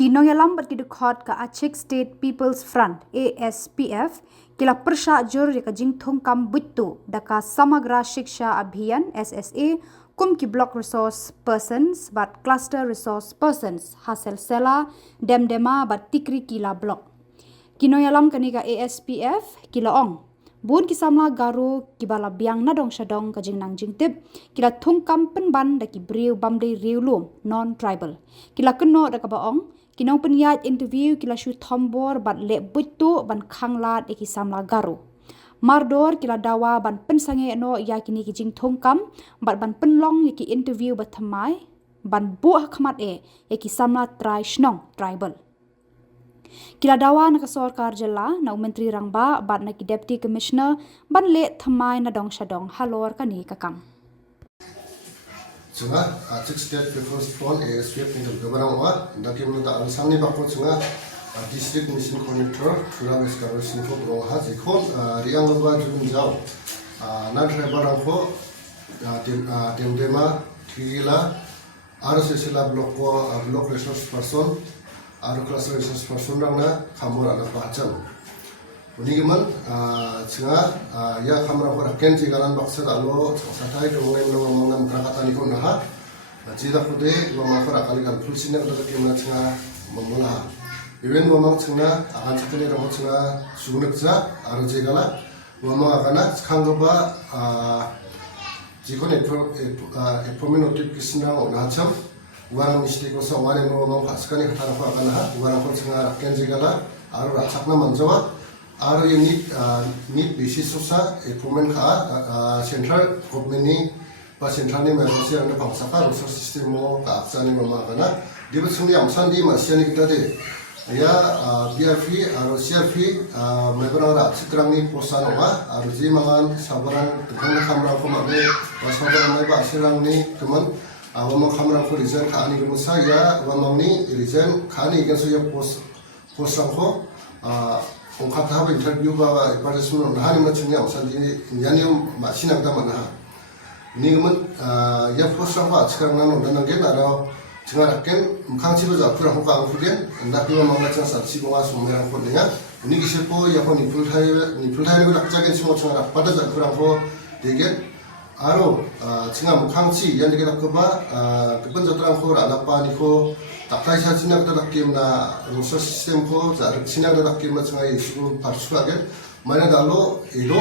Kinong lambat ki dekhot ka Aceh State People's Front Aspf kila Pyrshah jur ka Jingthung kam buttu daka samagra shiksha abhiyan SSA kum ki block resource persons but cluster resource persons hasil sela demdema but tikri kila block kinong lam kani ka Aspf kila ong bun ki Samla Garo ki bala biang na dong shadong ka jingnang jingtip kila thung kam penban daki briu bamde Riewlum non tribal kila keno daka baong kinong penyat interview kila shu Khubor bat le buttu ban khanglat eki Samla Garo mardor kila dawa ban pensange no ya kini ki Jingthung kam bat ban penlong eki interview bat thamai ban buah khmat eki Samla Shnong tribal kila dawa na Khuborjylla na menteri rangba bat na ki deputy commissioner ban le thamai na dong shadong halor kani kakam Cuma Aceh State People's Front Aspf ni tergabung wa daki menurut alasan ni bakal cuma district mission coordinator Shillong Garo sinfo berongha jikon riang lomba jun jauh nan tribal angko dema Khuborjylla harus sila block resource person harus cluster resource person rangna Khubor ada bacan ini gimana cuma ya kamera koraken jigalan baksa alo satai dongeng ngomong berangkatan ikon nah jida kude ngomong korakali kan pulsinya udah gimana cuma memula even ngomong cuma akan sekali ngomong cuma sunukza aro jigala ngomong akan kanggoba jikon epomin notification na onacham warang mistake kosa warang ngomong paskani kata apa akan warang kon cuma raken jigala aro raksakna manjawa Aro yang ni basis susah implement ka central government ni pas central ni masih ada pangsaka resource system mo ka aksa ni mama kana di betul ni amsan di masih ni kita de ya BRP aro CRP mereka ada sekarang ni posan apa aro ji mangan sabaran dengan kamera ko mabe sabaran mai ba serang ni teman awam kamera ko reason ka ani ko saya awam ni reason ka ni kan saya posang ko kata apa interview bawa pada semua hari macam ni awak sendiri ni masih nak tahu mana ini kemudian ya proses apa sekarang nano dan nanti ada cengar akan mungkin sih tu aku orang kau angkutin hendak kita membaca saksi bunga semua orang kau dengar ini kisah po ya po nipul thai ni nak jaga semua cengar pada aku orang kau dengar aro cengar mungkin sih yang kita keba kepen jatuh orang kau ada apa ni kau tak kaya sahaja nak kita dakim na resource system ko, jadi sini ada dakim na cengai isu Pyrshah kan, mana dalo elo,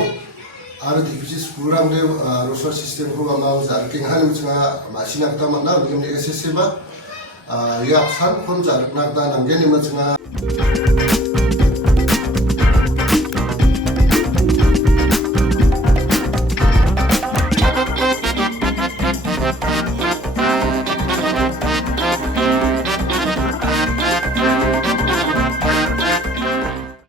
ada divisi kurang de resource system ko bangau jadi kenghan cengai masih nak kita mana, begini SSC ba, ya absen pun jadi nak kita nanggen ni cengai.